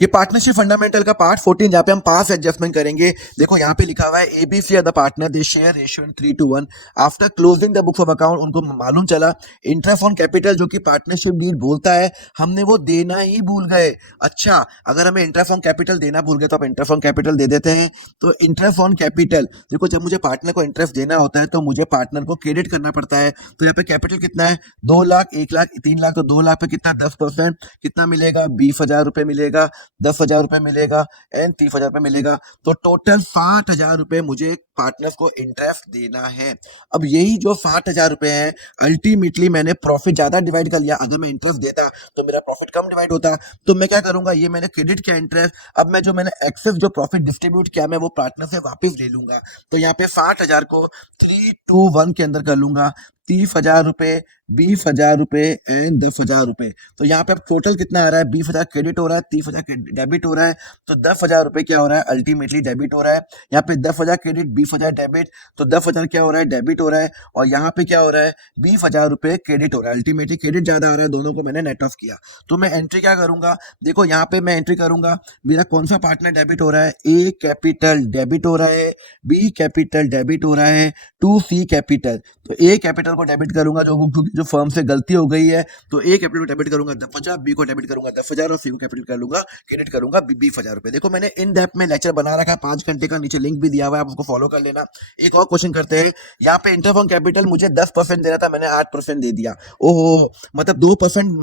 ये partnership fundamental का part 14 जहाँ पे हम पास एडजस्टमेंट करेंगे। देखो यहाँ पे लिखा हुआ है ABC are the partner, they share ratio in 3:1। After closing the books of account उनको मालूम चला इंटरेस्ट ऑन कैपिटल जो कि पार्टनरशिप डीड बोलता है हमने वो देना ही भूल गए। अच्छा, अगर हमें इंटरेस्ट ऑन कैपिटल देना भूल गए तो आप इंटरेस्ट ऑन कैपिटल दे देते हैं। तो इंटरेस्ट ऑन कैपिटल देखो, जब मुझे पार्टनर को इंटरेस्ट देना होता है तो मुझे पार्टनर को क्रेडिट करना पड़ता है। तो यहाँ पे कैपिटल कितना है, 2 लाख, 1 लाख, 3 लाख। तो 2 लाख पे कितना 10% कितना मिलेगा, 20,000 रुपये मिलेगा, 10,000 रुपये मिलेगा एंड 30,000 रुपये मिलेगा। तो टोटल 60,000 रुपये मुझे पार्टनर्स को इंटरेस्ट देना है। अब यही जो 60,000 रुपये हैं, अल्टीमेटली मैंने प्रॉफिट ज्यादा डिवाइड कर लिया। अगर मैं इंटरेस्ट देता तो मेरा प्रॉफिट कम डिवाइड होता। तो मैं क्या करूंगा, ये मैंने क्रेडिट किया इंटरेस्ट, अब मैं जो मैंने एक्सेस जो प्रॉफिट डिस्ट्रीब्यूट किया मैं वो पार्टनर से वापस ले लूंगा। तो यहाँ पे 60,000 को 3:1 के अंदर कर लूंगा। 30,000 रुपये, 20,000 रुपये एंड 10,000 रुपये। तो यहाँ पे अब टोटल कितना आ रहा है, 20,000 क्रेडिट हो रहा है, 30,000 डेबिट हो रहा है। तो 10,000 रुपये क्या हो रहा है, अल्टीमेटली डेबिट हो रहा है। यहाँ पे 10,000 क्रेडिट, 20,000 डेबिट। तो 10,000 क्या हो रहा है, डेबिट हो रहा है। और यहाँ पे क्या हो रहा है, 20,000 रुपये क्रेडिट हो रहा है। अल्टीमेटली क्रेडिट ज्यादा आ रहा है, दोनों को मैंने नेट ऑफ किया। तो मैं एंट्री क्या करूंगा, देखो यहाँ पे मैं एंट्री करूंगा, मेरा कौन सा पार्टनर डेबिट हो रहा है, ए कैपिटल डेबिट हो रहा है, बी कैपिटल डेबिट हो रहा है, टू सी कैपिटल। तो ए कैपिटल को डेबिट करूंगा जो फर्म से गलती हो गई है। तो ए कैपिटल को डेबिट करूंगा 10,000, बी को डेबिट करूंगा 10,000 और सी को कैपिटल कर लूंगा क्रेडिट करूंगा 20,000 रुपये। देखो मैंने इन डेप्थ में लेक्चर बना रखा है 5 घंटे का, नीचे लिंक भी दिया हुआ है, आप उसको फॉलो कर लेना। एक और क्वेश्चन करते हैं। यहाँ पे इंटरेस्ट ऑन कैपिटल मुझे 10% देना था, मैंने 8% दे दिया। ओहो, मतलब 2%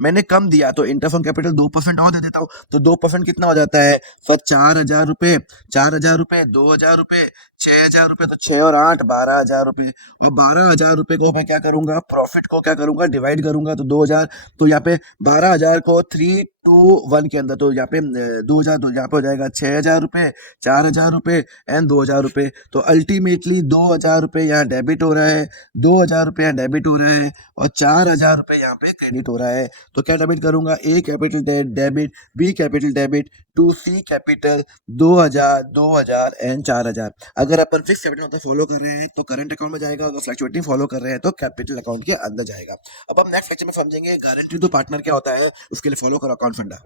मैंने कम दिया। तो इंटरेस्ट ऑन कैपिटल 2% और दे देता हूँ। तो 2% कितना हो जाता है सर, 4,000 रुपये, 4,000 रुपये, 2,000 रुपये, 6,000 रुपये। तो 6 और 8 12,000 रुपये। और 12,000 रुपये को मैं क्या करूंगा, प्रॉफिट को क्या करूंगा, डिवाइड करूंगा। तो 2,000, तो यहाँ पे 12,000 को 3:1 के अंदर, तो यहाँ पे 2,000, तो यहाँ पे हो जाएगा 6,000 रुपये, 4,000 रुपये एंड 2,000 रुपये। तो अल्टीमेटली 2,000 रुपये यहाँ डेबिट हो रहा है, 2,000 रुपये यहाँ डेबिट हो रहा है और 4,000 रुपये यहाँ पे क्रेडिट हो रहा है। तो क्या डेबिट करूंगा, A capital debit, B capital debit, to C capital, 2,000, 2,000 and 4,000। अगर अपन फिक्स कैपिटल मतलब फॉलो कर रहे हैं तो करंट अकाउंट में जाएगा, अगर फ्लक्चुएटिंग फॉलो कर रहे हैं तो कैपिटल अकाउंट के अंदर जाएगा। अब हम नेक्स्ट लेक्चर में समझेंगे गारंटी टू पार्टनर क्या होता है, उसके लिए फॉलो करो अकाउंट फंडा।